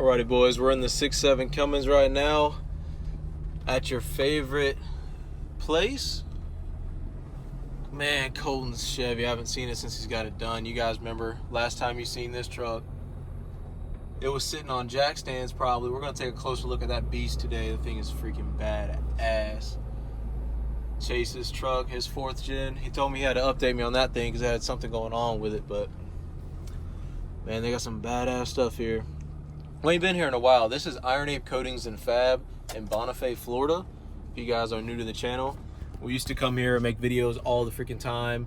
Alrighty, boys, we're in the 6.7 Cummins right now at your favorite place. Man, Colton's Chevy. I haven't seen it since he's got it done. You guys remember last time you seen this truck? It was sitting on jack stands probably. We're going to take a closer look at that beast today. The thing is freaking badass. Chase's truck, his 4th gen. He told me he had to update me on that thing because I had something going on with it. But, man, they got some badass stuff here. We ain't been here in a while. This is Iron Ape Coatings and Fab in Bonifay, Florida. If you guys are new to the channel, we used to come here and make videos all the freaking time.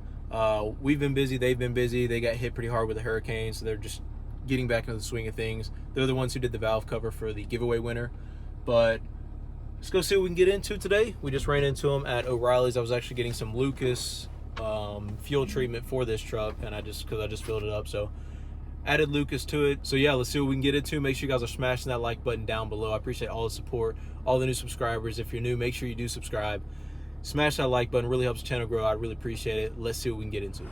We've been busy. They've been busy. They got hit pretty hard with the hurricane, so they're just getting back into the swing of things. They're the ones who did the valve cover for the giveaway winner. But let's go see what we can get into today. We just ran into them at O'Reilly's. I was actually getting some Lucas fuel treatment for this truck, and because I just filled it up, so added Lucas to it. So yeah, let's see what we can get into. Make sure you guys are smashing that like button down below. I appreciate all the support, all the new subscribers. If you're new, make sure you do subscribe. Smash that like button, really helps the channel grow. I really appreciate it. Let's see what we can get into.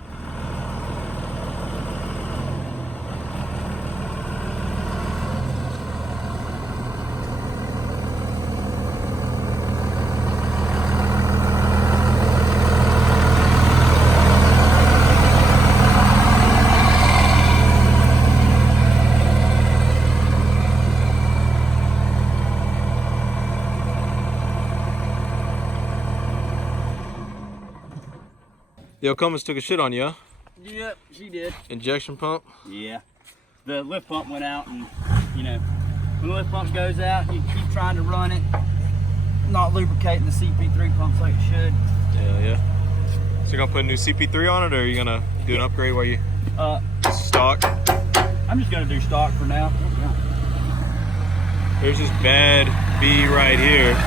Yo, Cummins took a shit on you, huh? Yep, she did. Injection pump? Yeah. The lift pump went out, and, you know, when the lift pump goes out, you keep trying to run it, not lubricating the CP3 pumps like it should. Yeah. So you're going to put a new CP3 on it, or are you going to do an upgrade while you stock? I'm just going to do stock for now. There's this bad B right here.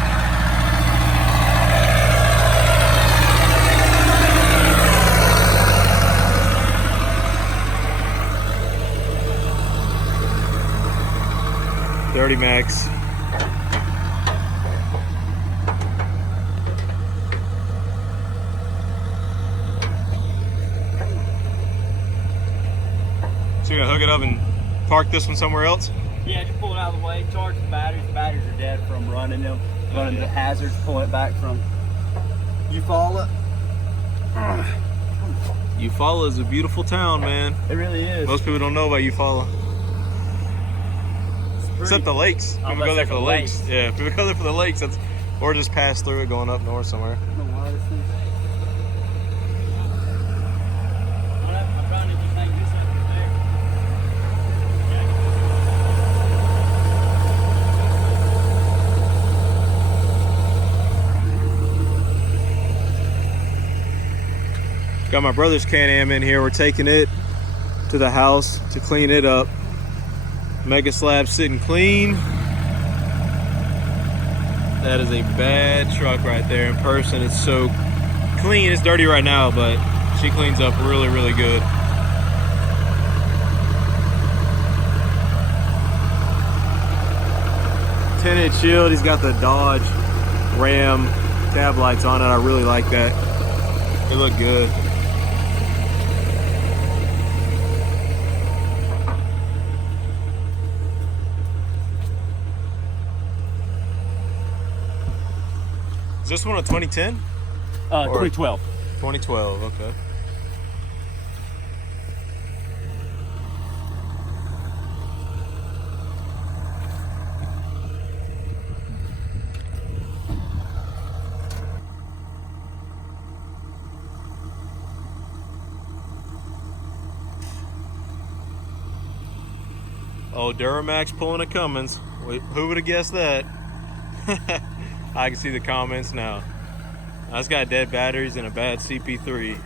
Duramax. So you're gonna hook it up and park this one somewhere else? Yeah, just pull it out of the way, charge the batteries. The batteries are dead from running them, running the hazards, pull it back from Eufaula. Eufaula is a beautiful town, man. It really is. Most people don't know about Eufaula. Except the lakes. People go there for the lakes. Yeah, people go there for the lakes. Or just pass through it going up north somewhere. I don't know why this thing. I'm trying to just make this up there. Got my brother's Can-Am in here. We're taking it to the house to clean it up. Mega slab sitting clean. That is a bad truck right there. In person, it's so clean. It's dirty right now, but she cleans up really, really good. Tinted shield. He's got the Dodge Ram cab lights on it. I really like that. They look good. Is this one a 2010? 2012. 2012, okay. Oh, Duramax pulling a Cummins. Who would have guessed that? I can see the comments now. It's got dead batteries and a bad CP3.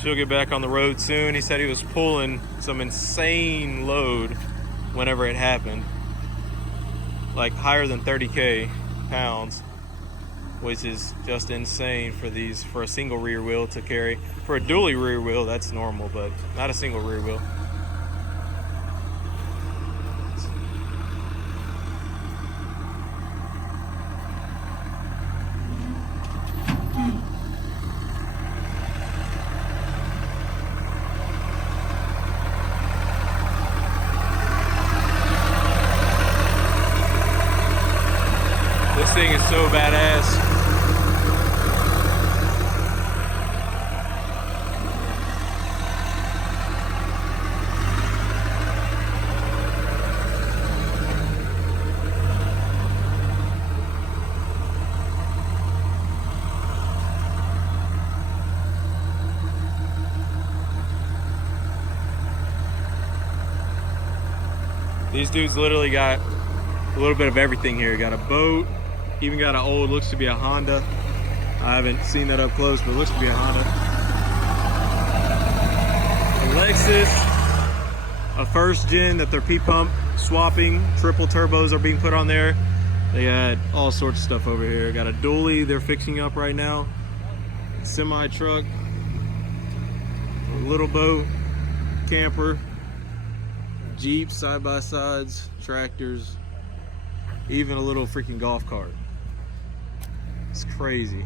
She'll get back on the road soon. He said he was pulling some insane load whenever it happened. Like higher than 30K pounds, which is just insane for a single rear wheel to carry. For a dually rear wheel, that's normal, but not a single rear wheel. thing is so badass. These dudes literally got a little bit of everything here. Got a boat, even got an old, looks to be a Honda. I haven't seen that up close, but it looks to be a Honda. A Lexus, a first gen that they're P-pump swapping. Triple turbos are being put on there. They got all sorts of stuff over here. Got a dually they're fixing up right now. Semi truck, a little boat, camper, Jeeps, side-by-sides, tractors, even a little freaking golf cart. It's crazy.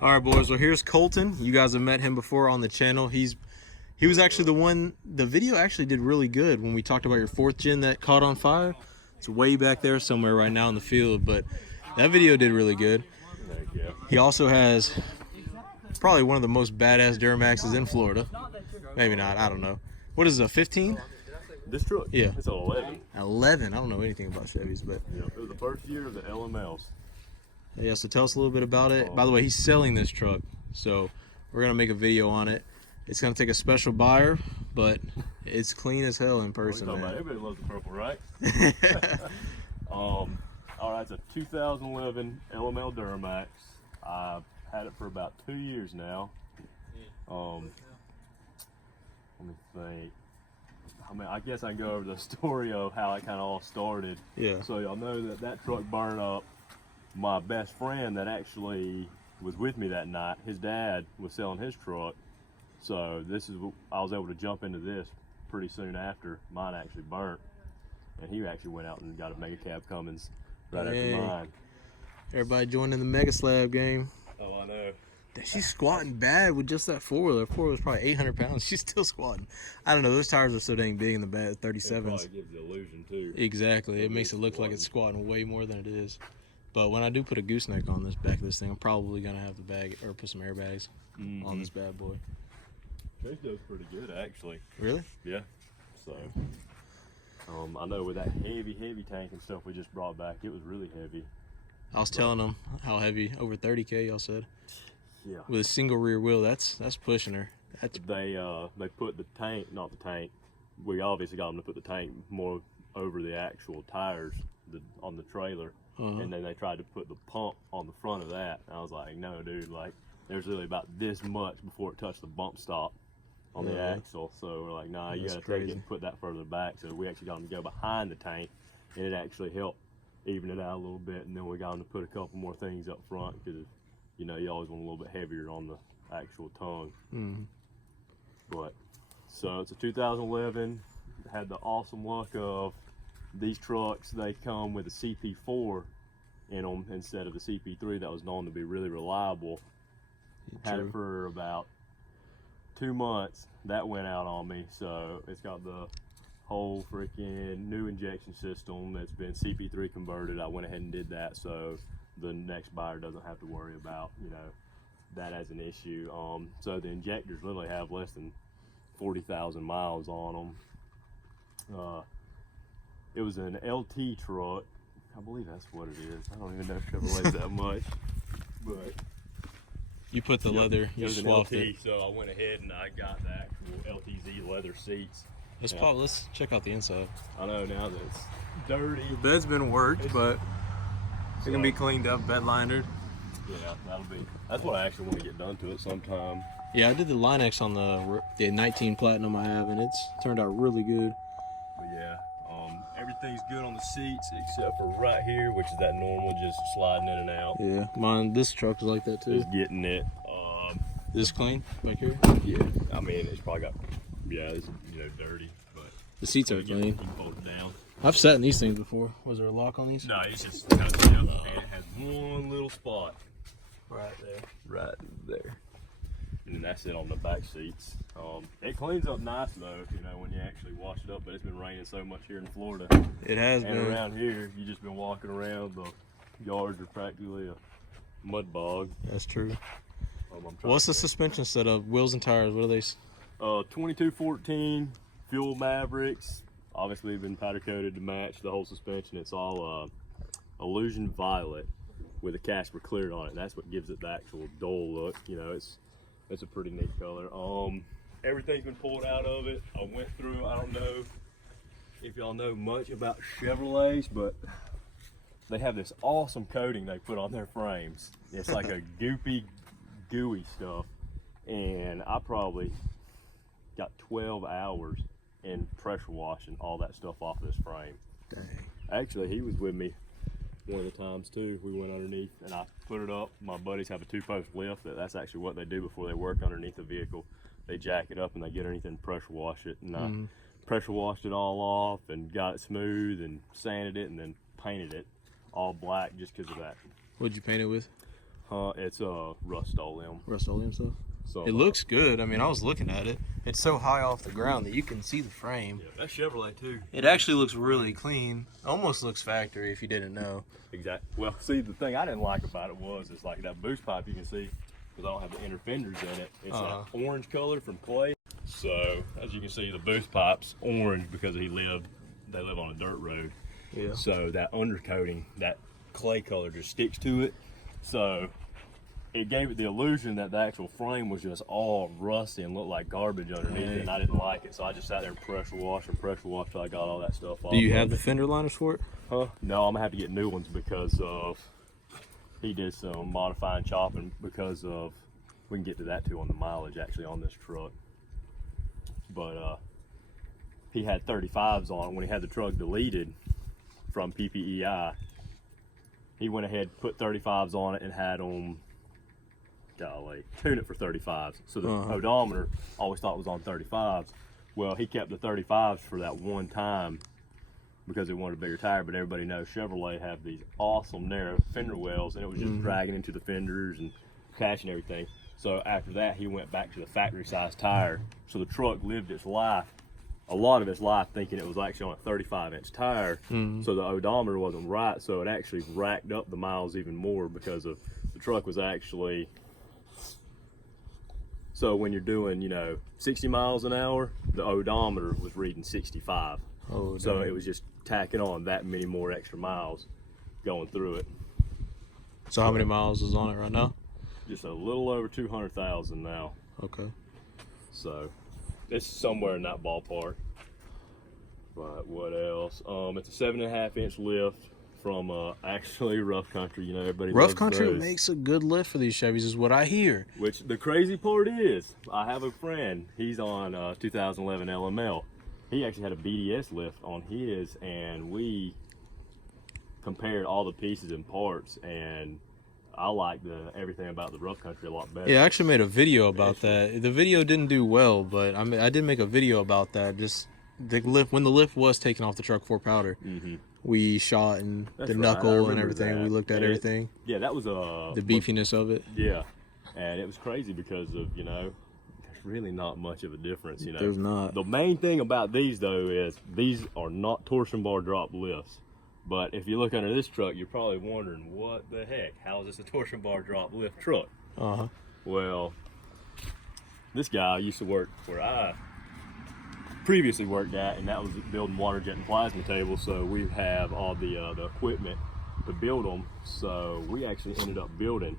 All right, boys, well, here's Colton. You guys have met him before on the channel. He was actually the one, the video actually did really good when we talked about your 4th gen that caught on fire. It's way back there somewhere right now in the field, but that video did really good. He also has probably one of the most badass Duramaxes in Florida. Maybe not, I don't know. What is it, a 15? This truck? Yeah. It's an 11. 11, I don't know anything about Chevys, but. Yeah, it was the first year of the LMLs. Yeah, so tell us a little bit about it. By the way, he's selling this truck, so we're gonna make a video on it. It's gonna take a special buyer, but it's clean as hell in person, man. Everybody loves the purple, right? All right, it's a 2011 LML Duramax. I've had it for about 2 years now. Let me think. I mean, I guess I can go over the story of how it kind of all started. Yeah. So y'all know that truck burned up. My best friend that actually was with me that night, his dad was selling his truck. So I was able to jump into this pretty soon after mine actually burnt. And he actually went out and got a mega cab Cummins right after mine. Everybody joining the mega slab game. Oh, I know. She's squatting bad with just that four-wheeler. Four-wheeler's probably 800 pounds. She's still squatting. I don't know. Those tires are so dang big in the bad 37s. It probably gives the illusion too. Exactly. It makes it look like it's squatting way more than it is. But when I do put a gooseneck on this back of this thing, I'm probably gonna have the bag or put some airbags on this bad boy. Chase does pretty good, actually. Really? Yeah. So, I know with that heavy tank and stuff we just brought back, it was really heavy. I was telling them how heavy, over 30K, y'all said. Yeah. With a single rear wheel, that's pushing her. They put the tank, not the tank. We obviously got them to put the tank more over the actual tires on the trailer. And then they tried to put the pump on the front of that. And I was like, no, dude, like there's really about this much before it touched the bump stop on the axle. So we're like, nah, you gotta take it and put that further back. So we actually got them to go behind the tank, and it actually helped even it out a little bit. And then we got them to put a couple more things up front because, you know, you always want a little bit heavier on the actual tongue. But so it's a 2011. Had the awesome luck of these trucks, they come with a CP4 in them instead of the CP3 that was known to be really reliable. Had it for about 2 months. That went out on me. So it's got the whole freaking new injection system that's been CP3 converted. I went ahead and did that so the next buyer doesn't have to worry about, you know, that as an issue. So the injectors literally have less than 40,000 miles on them. It was an LT truck. I believe that's what it is. I don't even know if Chevrolet's that much. But you put the leather, you swapped it. So I went ahead and I got the actual LTZ leather seats. Let's check out the inside. I know now that it's dirty. The bed's been worked, but it's gonna be cleaned up, bed lined. Yeah, that's what I actually want to get done to it sometime. Yeah, I did the Line-X on the 19 Platinum I have, and it's turned out really good. But yeah, everything's good on the seats except for right here, which is that normal, just sliding in and out. Yeah, mine. This truck is like that too. Just getting it. This clean back here. Yeah, I mean it's probably got, yeah, it's dirty, but The seats are you clean. can fold it down. I've sat in these things before. Was there a lock on these? No, it's just kind of stiff, and it has one little spot Right there. right there, and then that's it on the back seats. It cleans up nice though, when you actually wash it up. But it's been raining so much here in Florida. It has And been. around here, you just been walking around. The yards are practically a mud bog. That's true. I'm trying What's to the suspension setup? Wheels and tires. What are they? 2214 Fuel Mavericks. Obviously, been powder coated to match the whole suspension. It's all Illusion Violet with a Casper cleared on it. That's what gives it the actual dull look. It's a pretty neat color. Everything's been pulled out of it. I went through. I don't know if y'all know much about Chevrolets, but they have this awesome coating they put on their frames. It's like a goopy, gooey stuff, and I probably got 12 hours in pressure washing all that stuff off this frame. Dang. Actually, he was with me one of the times too. We went underneath and I put it up. My buddies have a 2-post lift. That's actually what they do before they work underneath the vehicle. They jack it up and they get underneath and pressure wash it. And I pressure washed it all off and got it smooth and sanded it and then painted it all black just because of that. What'd you paint it with? It's Rust-Oleum. Rust-Oleum stuff. So It looks good. I mean, I was looking at it. It's so high off the ground that you can see the frame. yeah, that's Chevrolet too. It actually looks really clean. Almost looks factory if you didn't know. Exactly. Well, see, the thing I didn't like about it was it's like that boost pipe you can see, because I don't have the inner fenders in it. It's that orange color from clay. So as you can see, the boost pipe's orange because they live on a dirt road. Yeah. So that undercoating, that clay color just sticks to it. So it gave it the illusion that the actual frame was just all rusty and looked like garbage underneath it, and I didn't like it. So I just sat there and pressure washed till I got all that stuff off. Do you have the fender liners for it? No, I'm gonna have to get new ones because of he did some modifying chopping because of, we can get to that too on the mileage actually on this truck. But he had 35s on it when he had the truck deleted from PPEI. He went ahead, put 35s on it, and had them, tune it for 35s. So the odometer always thought was on 35s. Well, he kept the 35s for that one time because he wanted a bigger tire, but everybody knows Chevrolet have these awesome narrow fender wells, and it was just dragging into the fenders and catching everything. So after that, he went back to the factory size tire. So the truck lived its life, a lot of its life, thinking it was actually on a 35-inch tire. So the odometer wasn't right, so it actually racked up the miles even more because of the truck was actually, so when you're doing 60 miles an hour, the odometer was reading 65. Oh, so damn. it was just tacking on that many more extra miles going through it. So how many miles is on it right now? Just a little over 200,000 now. Okay. So it's somewhere in that ballpark. But what else? It's a 7.5-inch lift from actually Rough Country. Everybody Rough loves Country those. makes a good lift for these Chevys, is what I hear. Which the crazy part is, I have a friend. He's on 2011 LML. He actually had a BDS lift on his, and we compared all the pieces and parts, and I like everything about the Rough Country a lot better. Yeah, I actually made a video about that. The video didn't do well, but I did make a video about that. Just the lift, when the lift was taken off the truck for powder, we shot and That's the right, I knuckle and remember everything. that. We looked at And everything. Yeah, that was The beefiness of it. Yeah, and it was crazy because of there's really not much of a difference. There's not. The main thing about these though is these are not torsion bar drop lifts. But if you look under this truck, you're probably wondering, what the heck? How is this a torsion bar drop lift truck? Well, this guy used to work where I previously worked at, and that was building water jet and plasma tables. So we have all the equipment to build them. So we actually ended up building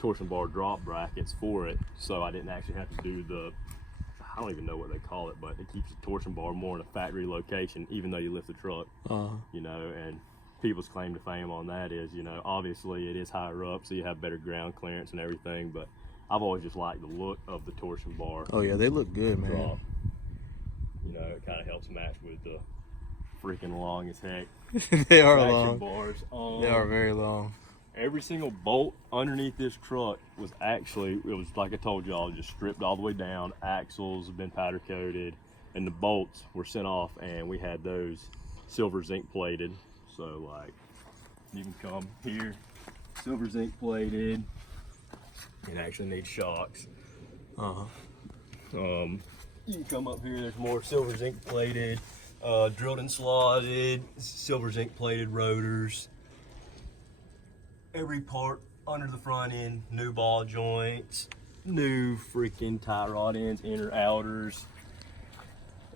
torsion bar drop brackets for it. So I didn't actually have to do I don't even know what they call it, but it keeps the torsion bar more in a factory location, even though you lift the truck. And people's claim to fame on that is, obviously it is higher up, so you have better ground clearance and everything, but I've always just liked the look of the torsion bar. Oh yeah, they look good, man. Drop. It kind of helps match with the freaking long as heck. They are Traction long. bars. They are very long. Every single bolt underneath this truck was actually, it was like I told y'all, just stripped all the way down. Axles have been powder coated, and the bolts were sent off, and we had those silver zinc plated. So like, you can come here, silver zinc plated. It actually needs shocks. You can come up here, there's more silver zinc plated, drilled and slotted, silver zinc plated rotors. Every part under the front end, new ball joints, new freaking tie rod ends, inner outers.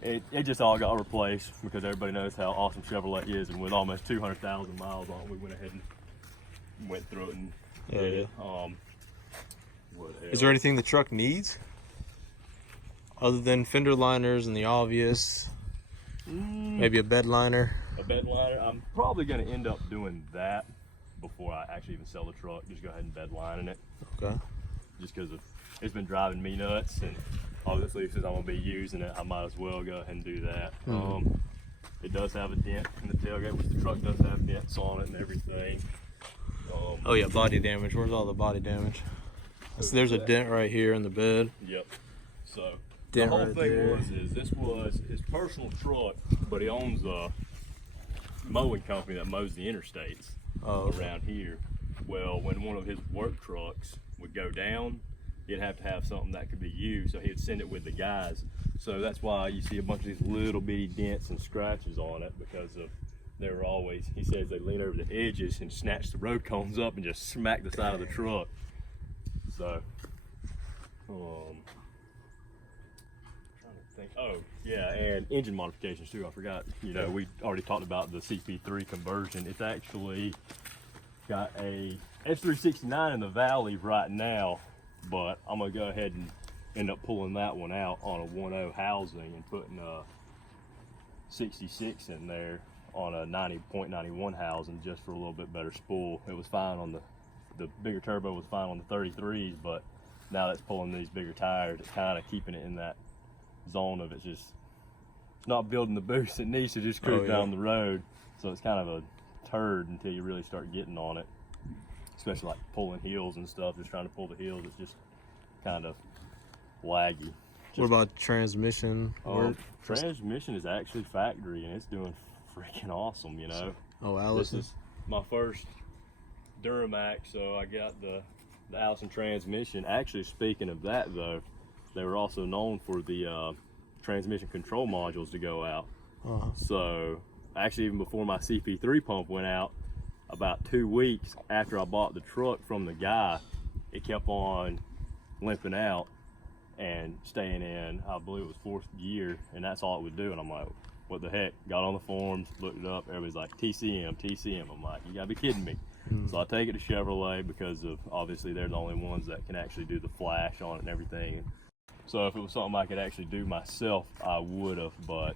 It just all got replaced because everybody knows how awesome Chevrolet is, and with almost 200,000 miles on it, we went ahead and went through it and did it. What Is there anything the truck needs other than fender liners and the obvious? Maybe a bed liner. A bed liner. I'm probably going to end up doing that before I actually even sell the truck. Just go ahead and bed lining it. Okay. Just because it's been driving me nuts, and obviously since I'm going to be using it, I might as well go ahead and do that. It does have a dent in the tailgate, which the truck does have dents on it and everything. Oh yeah, body damage. Where's all the body damage? So there's a dent right here in the bed. Yep. So Dent the whole right thing there. this was his personal truck, but he owns a mowing company that mows the interstates around here. Well, when one of his work trucks would go down, he'd have to have something that could be used, so he'd send it with the guys. So that's why you see a bunch of these little bitty dents and scratches on it, because of they were always, he says they lean over the edges and snatch the road cones up and just smack the side of the truck. So, trying to think. Oh, yeah, and engine modifications too. I forgot. You know, we already talked about the CP3 conversion. It's actually got a F369 in the Valley right now, but I'm gonna go ahead and end up pulling that one out on a 1.0 housing and putting a 66 in there on a 90.91 housing just for a little bit better spool. It was fine on the bigger turbo was fine on the 33s, but now that's pulling these bigger tires, it's kind of keeping it in that zone of it's just not building the boost it needs to just cruise down the road. So it's kind of a turd until you really start getting on it, especially like pulling heels and stuff. Just trying to pull the heels, it's just kind of laggy. What about transmission work? Transmission is actually factory, and it's doing freaking awesome, you know. Oh, Allison. This is my first Duramax, so I got the Allison transmission. Actually, speaking of that though, they were also known for the transmission control modules to go out. So actually, even before my CP3 pump went out, about 2 weeks after I bought the truck from the guy, it kept on limping out and staying in, I believe it was 4th gear, and that's all it would do. And I'm like, what the heck? Got on the forums, looked it up, everybody's like, TCM. I'm like, you gotta be kidding me. So I take it to Chevrolet because of, obviously they're the only ones that can actually do the flash on it and everything. So if it was something I could actually do myself, I would have, but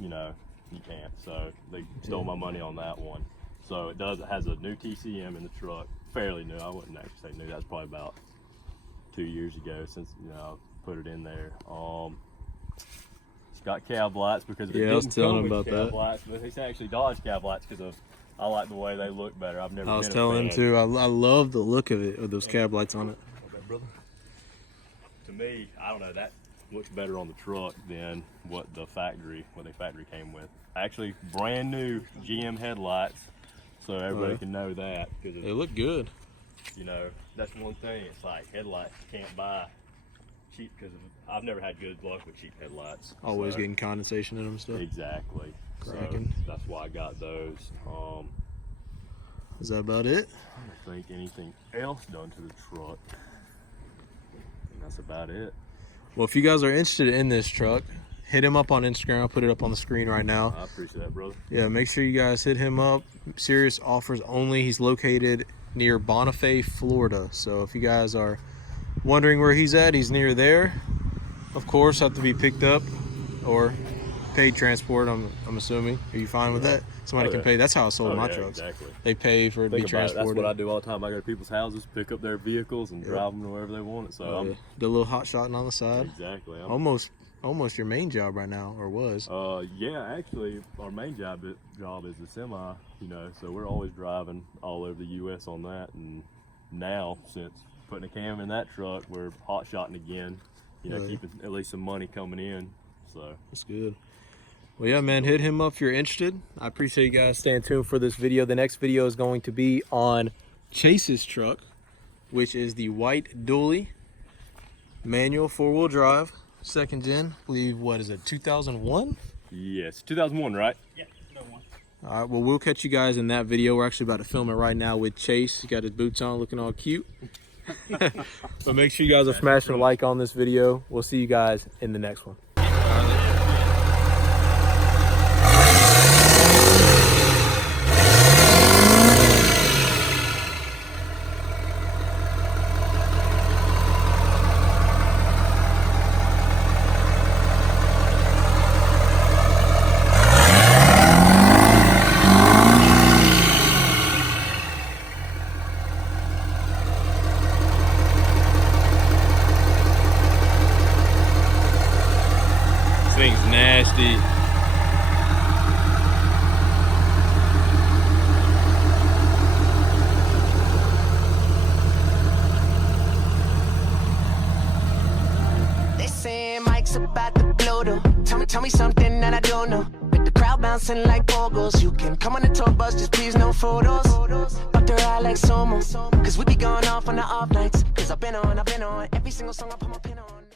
you know, you can't. So they stole my money on that one. So it has a new TCM in the truck, fairly new. I wouldn't actually say new, that's probably about 2 years ago since, you know, I put it in there. It's got cab lights because it I was didn't telling come him with about cab that. lights, but it's actually Dodge cab lights because I like the way they look better. I've never I was been telling a him fan. too. I love the look of it with those cab lights on it. Okay, brother. To me, I don't know, that looks better on the truck than what the factory came with. Actually, brand new GM headlights, so everybody can know that. Because They look good. you know, that's one thing. It's like headlights you can't buy cheap because I've never had good luck with cheap headlights. Always So- getting condensation in them and stuff. Exactly. Cracking. So that's why I got those. Is that about it? I don't think anything else done to the truck. And that's about it. Well, if you guys are interested in this truck, hit him up on Instagram. I'll put it up on the screen right now. I appreciate that, brother. Yeah, make sure you guys hit him up. Serious offers only. He's located near Bonifay, Florida. So if you guys are wondering where he's at, he's near there. Of course, have to be picked up or paid transport, I'm assuming. Are you fine with that? Somebody can pay. That's how I sold my trucks. Exactly. They pay for it to be transported. That's what I do all the time. I go to people's houses, pick up their vehicles, and drive them to wherever they want it. So the little hot shotting on the side. Exactly. Almost your main job right now, or was? Yeah, actually, our main job is the semi. You know, so we're always driving all over the U.S. on that. And now, since putting a cam in that truck, we're hot shotting again. You know, keeping at least some money coming in. So that's good. Well, yeah, man, hit him up if you're interested. I appreciate you guys staying tuned for this video. The next video is going to be on Chase's truck, which is the white dually, manual 4-wheel drive, second gen. I believe, what is it, 2001? Yes, 2001, right? Yeah, 2001. All right, well, we'll catch you guys in that video. We're actually about to film it right now with Chase. He got his boots on, looking all cute. But make sure you guys are smashing a like on this video. We'll see you guys in the next one. This thing's nasty. They saying Mike's about to blow though. Tell me something that I don't know. With the crowd bouncing like pogos, you can come on the tour bus, just please no photos. But they're out like Somo, cause we be going off on the off nights. Cause I've been on every single song I put my pin on.